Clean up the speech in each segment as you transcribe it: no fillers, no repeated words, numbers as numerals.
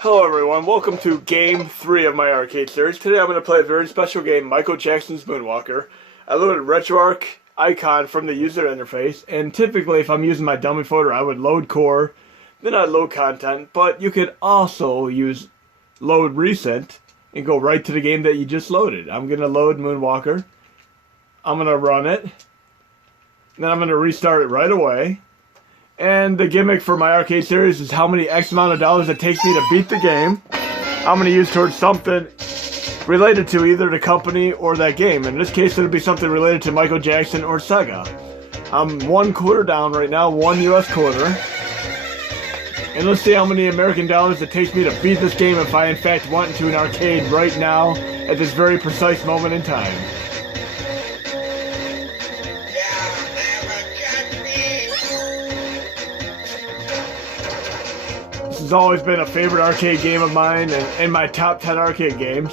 Hello everyone, welcome to Game 3 of my arcade series. Today I'm going to play a very special game, Michael Jackson's Moonwalker. I loaded RetroArch icon from the user interface, and typically if I'm using my dummy folder I would load core, then I'd load content, but you could also use load recent and go right to the game that you just loaded. I'm going to load Moonwalker, I'm going to run it, then I'm going to restart it right away. And the gimmick for my arcade series is how many X amount of dollars it takes me to beat the game. I'm going to use towards something related to either the company or that game. In this case, it'll be something related to Michael Jackson or Sega. I'm one quarter down right now, one US quarter. And let's see how many American dollars it takes me to beat this game if I in fact went into an arcade right now at this very precise moment in time. This has always been a favorite arcade game of mine and in my top 10 arcade games.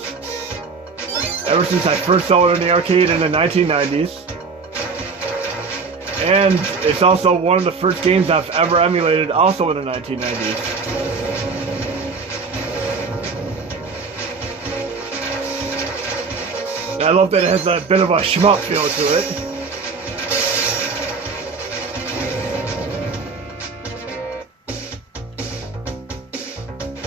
Ever since I first saw it in the arcade in the 1990s. And it's also one of the first games I've ever emulated, also in the 1990s. And I love that it has a bit of a shmup feel to it.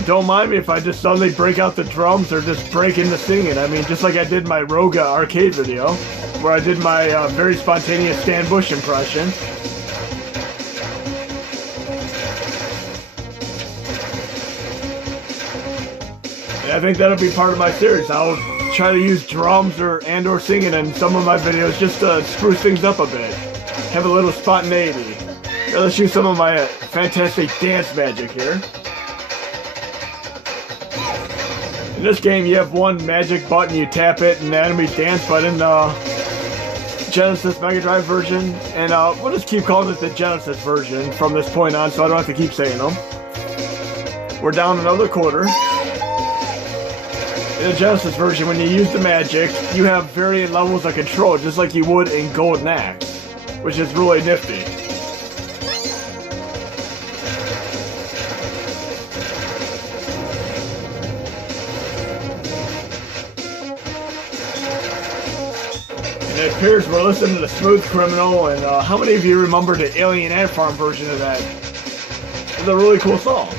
Don't mind me if I just suddenly break out the drums or just break into singing. I mean, just like I did my Roga arcade video, where I did my very spontaneous Stan Bush impression. And I think that'll be part of my series. I'll try to use drums or singing in some of my videos just to spruce things up a bit. Have a little spontaneity. Now let's use some of my fantastic dance magic here. In this game, you have one magic button, you tap it, and the enemies dance, but in the Genesis Mega Drive version, and we'll just keep calling it the Genesis version from this point on, so I don't have to keep saying them. We're down another quarter. In the Genesis version, when you use the magic, you have varying levels of control, just like you would in Golden Axe, which is really nifty. It appears we're listening to the Smooth Criminal, and how many of you remember the Alien Ant Farm version of that? It's a really cool song.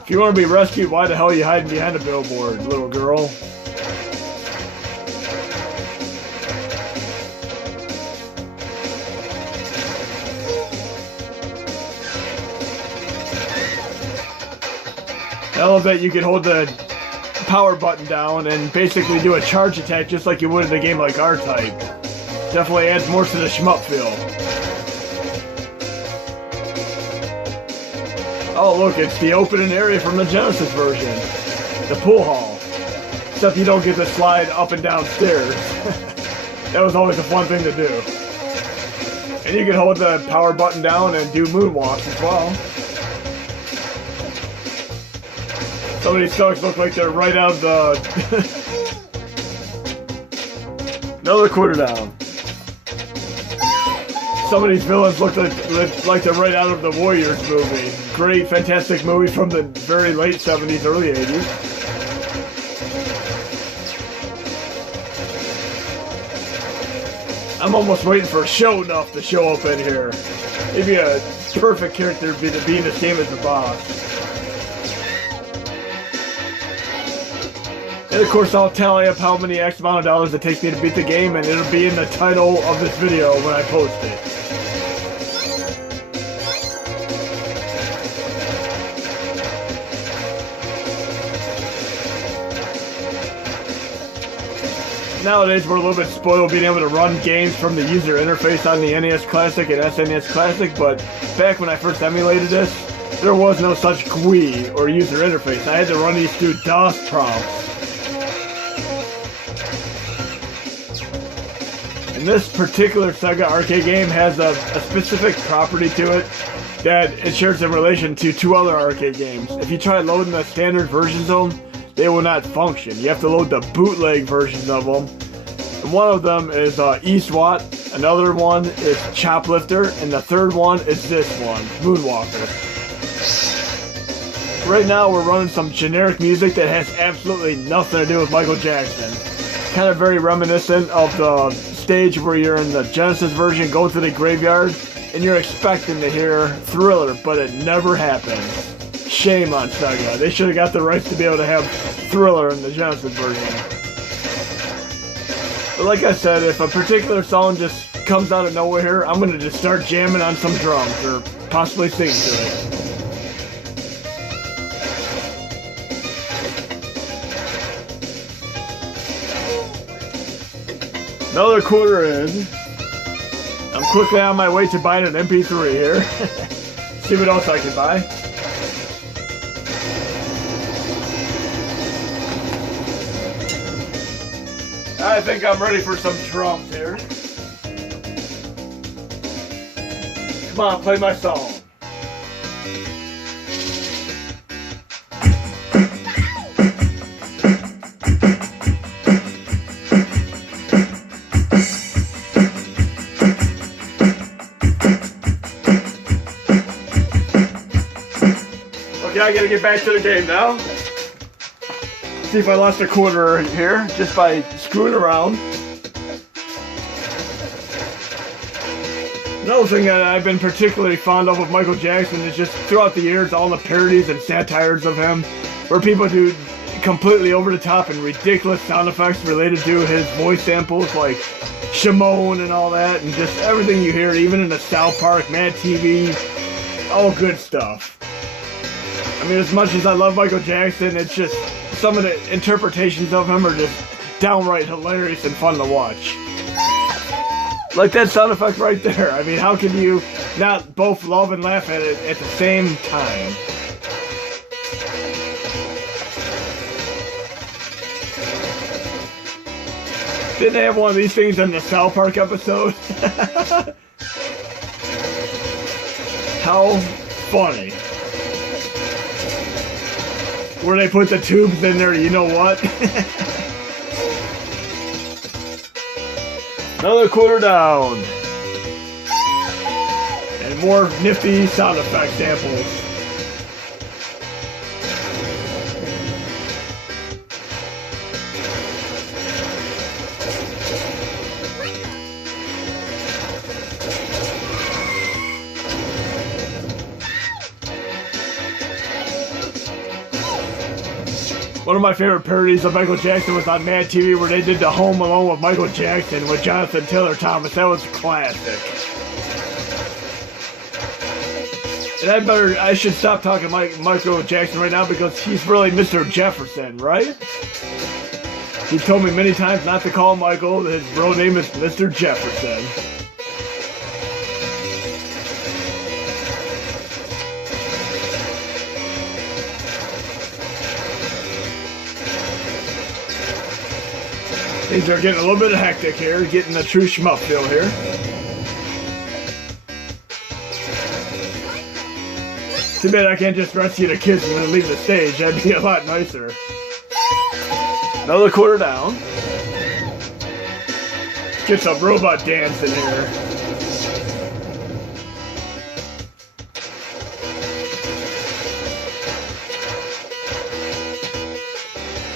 If you want to be rescued, why the hell are you hiding behind a billboard, little girl? I love that you can hold the power button down and basically do a charge attack just like you would in a game like R-Type. Definitely adds more to the shmup feel. Oh look, it's the opening area from the Genesis version. The pool hall. Except you don't get to slide up and down stairs. That was always a fun thing to do. And you can hold the power button down and do moonwalks as well. Some of these skunks look like they're right out of the... Another quarter down. Some of these villains look like they're right out of the Warriors movie. Great, fantastic movie from the very late 70s, early 80s. I'm almost waiting for Show Enough to show up in here. Maybe a perfect character to be in this game as the boss. And of course I'll tally up how many X amount of dollars it takes me to beat the game, and it'll be in the title of this video when I post it. Nowadays we're a little bit spoiled being able to run games from the user interface on the NES Classic and SNES Classic, but back when I first emulated this, there was no such GUI or user interface. I had to run these through DOS prompts. And this particular Sega arcade game has a specific property to it that it shares in relation to two other arcade games. If you try loading the standard versions of them, they will not function. You have to load the bootleg versions of them. And one of them is Eastwatt, another one is Choplifter, and the third one is this one, Moonwalker. Right now we're running some generic music that has absolutely nothing to do with Michael Jackson. Kind of very reminiscent of the stage where you're in the Genesis version, go to the graveyard, and you're expecting to hear Thriller, but it never happens. Shame on Sega. They should have got the rights to be able to have Thriller in the Genesis version. But like I said, if a particular song just comes out of nowhere, I'm going to just start jamming on some drums or possibly singing to it. Another quarter in. I'm quickly on my way to buying an MP3 here. See what else I can buy. I think I'm ready for some drums here. Come on, play my song. Okay, I gotta get back to the game now. See if I lost a quarter here just by screwing around. Another thing that I've been particularly fond of with Michael Jackson is just throughout the years, all the parodies and satires of him, where people do completely over the top and ridiculous sound effects related to his voice samples, like Shimon and all that, and just everything you hear, even in the South Park, Mad TV, all good stuff. I mean, as much as I love Michael Jackson, it's just some of the interpretations of him are just downright hilarious and fun to watch. Like that sound effect right there. I mean, how can you not both love and laugh at it at the same time? Didn't they have one of these things in the South Park episode? How funny. Where they put the tubes in there, you know what? Another quarter down. And more nifty sound effect samples. One of my favorite parodies of Michael Jackson was on Mad TV, where they did the Home Alone with Michael Jackson with Jonathan Taylor Thomas. That was classic. And I should stop talking Michael Jackson right now, because he's really Mr. Jefferson, right? He told me many times not to call him Michael. His real name is Mr. Jefferson. Things are getting a little bit hectic here, getting the true shmup feel here. Too bad I can't just rescue the kids and then leave the stage. That'd be a lot nicer. Another quarter down. Get some robot dance in here.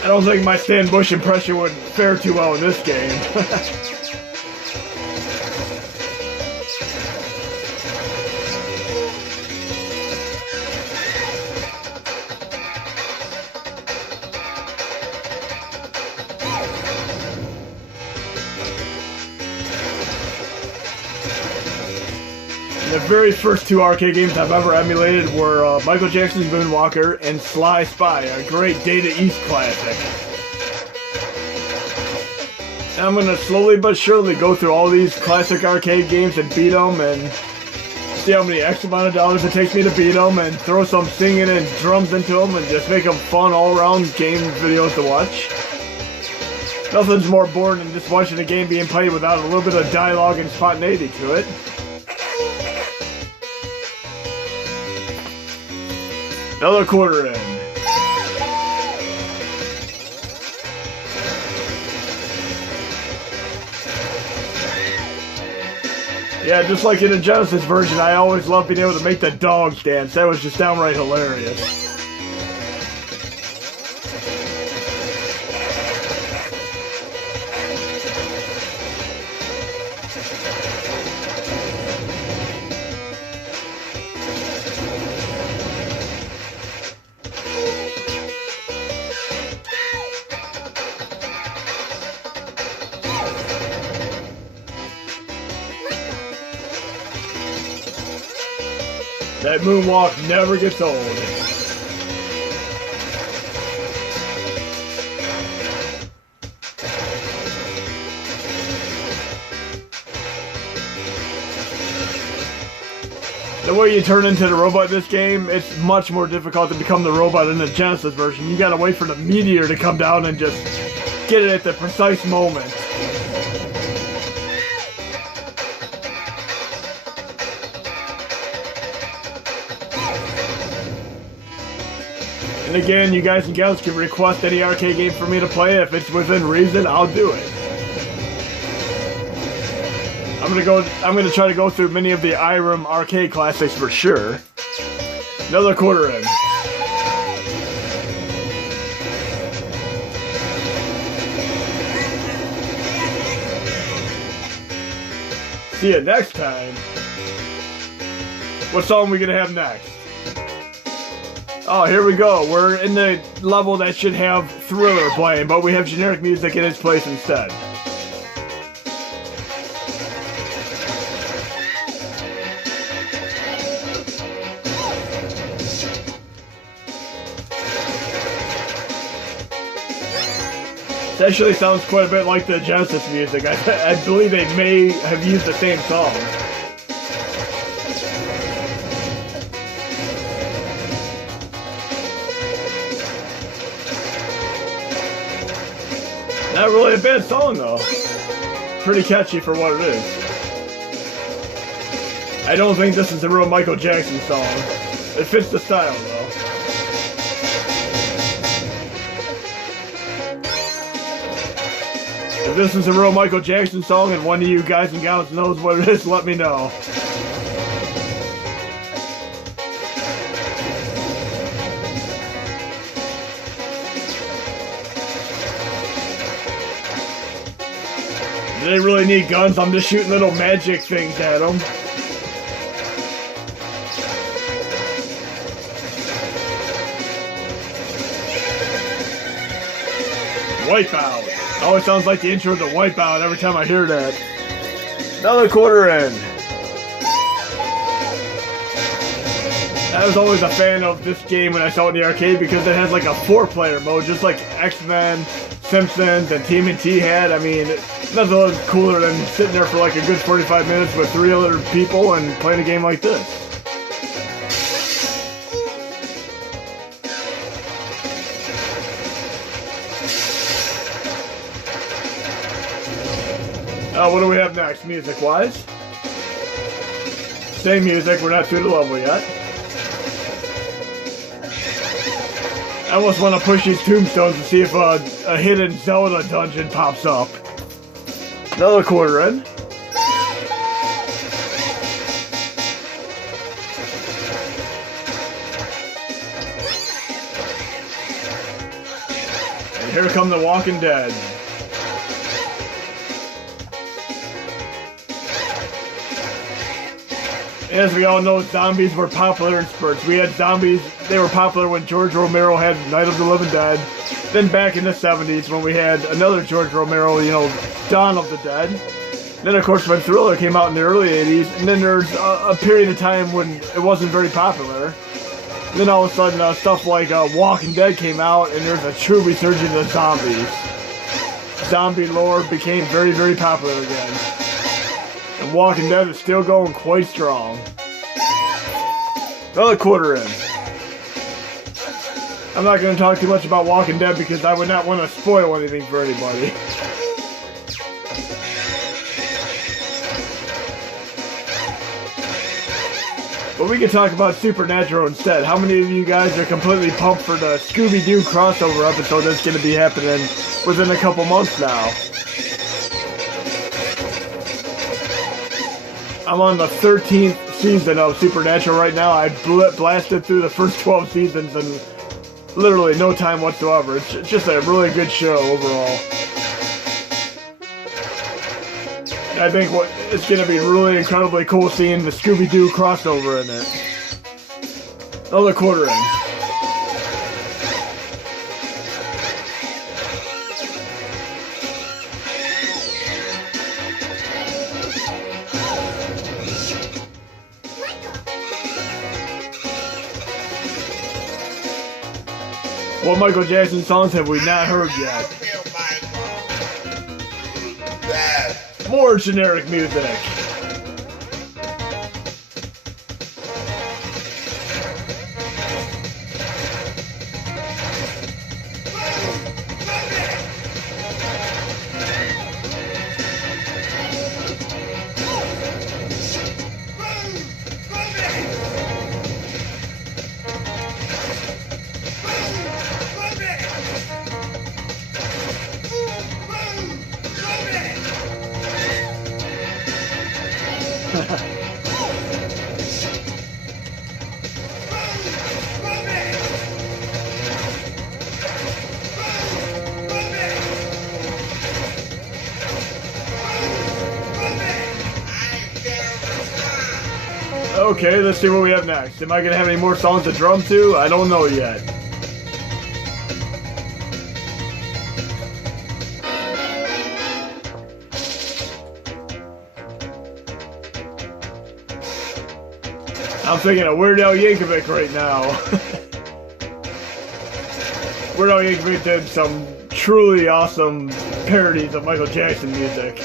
I don't think my Stan Bush impression would fare too well in this game. The very first two arcade games I've ever emulated were Michael Jackson's Moonwalker and Sly Spy, a great Data East classic. And I'm going to slowly but surely go through all these classic arcade games and beat them, and see how many X amount of dollars it takes me to beat them, and throw some singing and drums into them, and just make them fun all-around game videos to watch. Nothing's more boring than just watching a game being played without a little bit of dialogue and spontaneity to it. Another quarter in. Yeah, just like in the Genesis version, I always loved being able to make the dogs dance. That was just downright hilarious. That moonwalk never gets old. The way you turn into the robot in this game, it's much more difficult to become the robot in the Genesis version. You gotta wait for the meteor to come down and just get it at the precise moment. And again, you guys and gals can request any arcade game for me to play. If it's within reason, I'll do it. I'm gonna try to go through many of the Irem arcade classics for sure. Another quarter in. See you next time. What song are we gonna have next? Oh, here we go. We're in the level that should have Thriller playing, but we have generic music in its place instead. It actually sounds quite a bit like the Genesis music. I believe they may have used the same song. Not really a bad song though. Pretty catchy for what it is. I don't think this is a real Michael Jackson song. It fits the style though. If this is a real Michael Jackson song and one of you guys and gals knows what it is, let me know. They really need guns. I'm just shooting little magic things at them. Wipeout. Oh, it sounds like the intro to Wipeout every time I hear that. Another quarter in. I was always a fan of this game when I saw it in the arcade because it has like a 4-player mode, just like X-Men, Simpsons, and TMNT had. I mean, nothing was cooler than sitting there for like a good 45 minutes with 3 other people and playing a game like this. What do we have next, music-wise? Same music, we're not through the level yet. I almost want to push these tombstones to see if a hidden Zelda dungeon pops up. Another quarter in. And here come the Walking Dead. As we all know, zombies were popular in spurts. We had zombies, they were popular when George Romero had Night of the Living Dead. Then back in the 70s when we had another George Romero, you know, Dawn of the Dead. Then of course when Thriller came out in the early 80s, and then there's a period of time when it wasn't very popular. And then all of a sudden stuff like Walking Dead came out, and there's a true resurgence of zombies. Zombie lore became very, very popular again. And Walking Dead is still going quite strong. Another quarter in. I'm not going to talk too much about Walking Dead because I would not want to spoil anything for anybody. But we can talk about Supernatural instead. How many of you guys are completely pumped for the Scooby-Doo crossover episode that's going to be happening within a couple months now? I'm on the 13th season of Supernatural right now. I blasted through the first 12 seasons in literally no time whatsoever. It's just a really good show overall. And I think it's going to be really incredibly cool seeing the Scooby-Doo crossover in it. Another quarter in. What Michael Jackson songs have we not heard yet? More generic music. Okay, let's see what we have next. Am I gonna have any more songs to drum to? I don't know yet. I'm thinking of Weird Al Yankovic right now. Weird Al Yankovic did some truly awesome parodies of Michael Jackson music.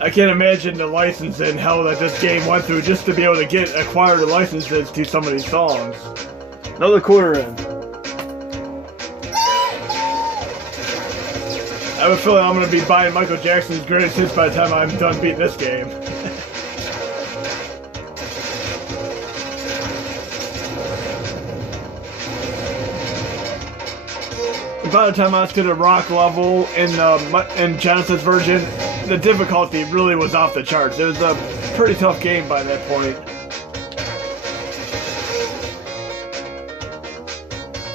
I can't imagine the licensing hell that this game went through just to be able to acquire the licenses to some of these songs. Another quarter in. I have a feeling I'm going to be buying Michael Jackson's greatest hits by the time I'm done beating this game. By the time I was to the rock level in Genesis version, the difficulty really was off the charts. It was a pretty tough game by that point.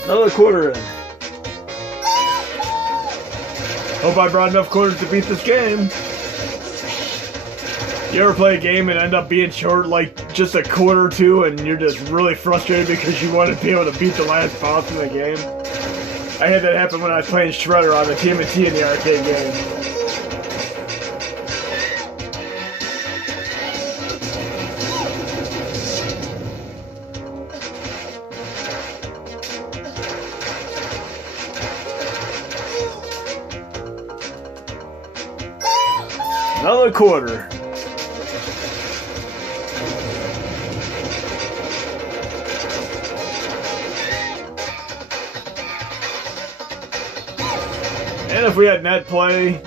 Another quarter in. Hope I brought enough quarters to beat this game. You ever play a game and end up being short like just a quarter or two and you're just really frustrated because you want to be able to beat the last boss in the game? I had that happen when I was playing Shredder on the TMNT in the arcade game. Another quarter. And if we had net play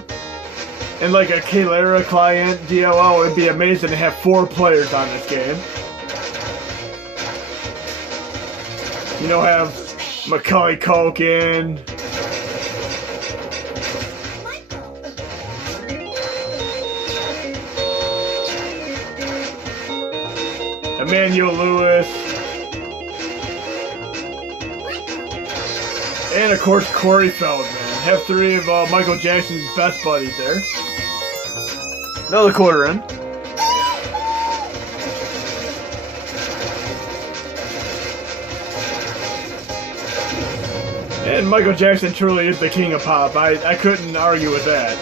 and like a Kalera client DLL, it'd be amazing to have 4 players on this game. You know, have Macaulay Culkin, Emmanuel Lewis, and of course Corey Feldman. Have 3 of Michael Jackson's best buddies there. Another quarter in. And Michael Jackson truly is the king of pop. I couldn't argue with that.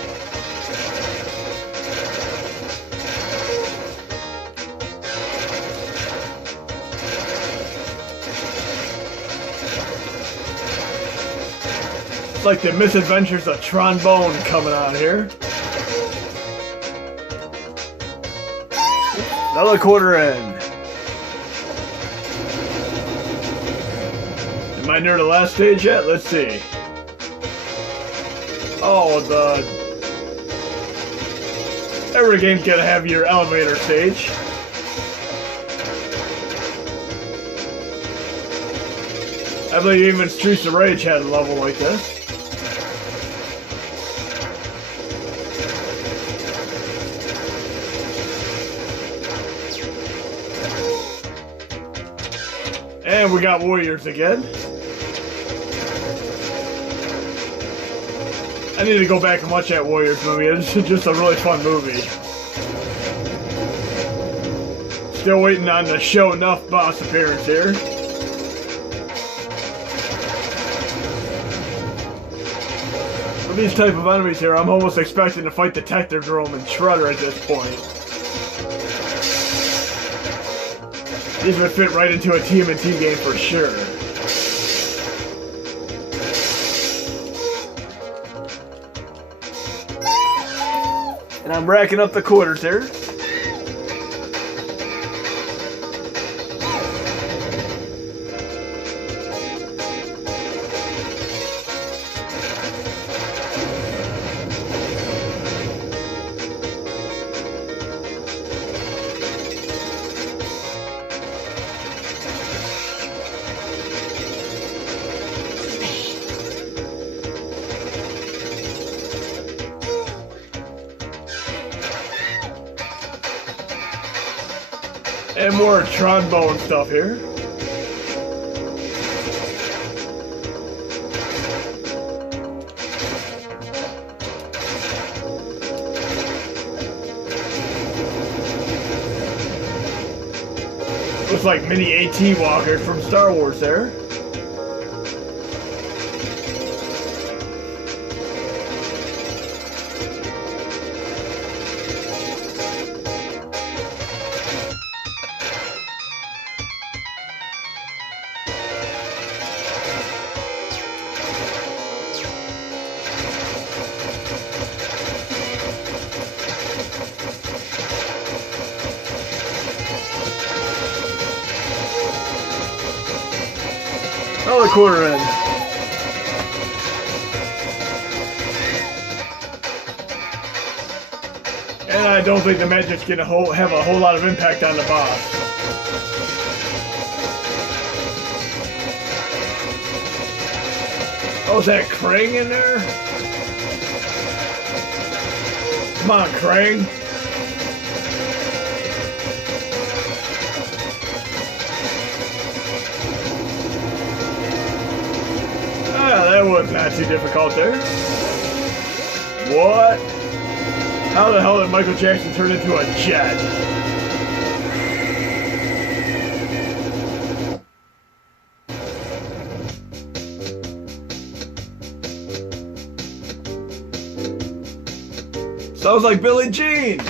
Like the misadventures of Trombone coming on here. Another quarter in. Am I near the last stage yet? Let's see. Oh, every game's gotta have your elevator stage. I believe even Streets of Rage had a level like this. And we got Warriors again. I need to go back and watch that Warriors movie. It's just a really fun movie. Still waiting on the Show Enough boss appearance here. With these type of enemies here, I'm almost expecting to fight the Technodrome and Shredder at this point. These would fit right into a TMNT game for sure. And I'm racking up the quarters here. And more trombone stuff here. Looks like mini AT Walker from Star Wars there. Another quarter in. And I don't think the magic's gonna have a whole lot of impact on the boss. Oh, is that Krang in there? Come on, Krang. That was not too difficult there. What? How the hell did Michael Jackson turn into a jet? Sounds like Billie Jean.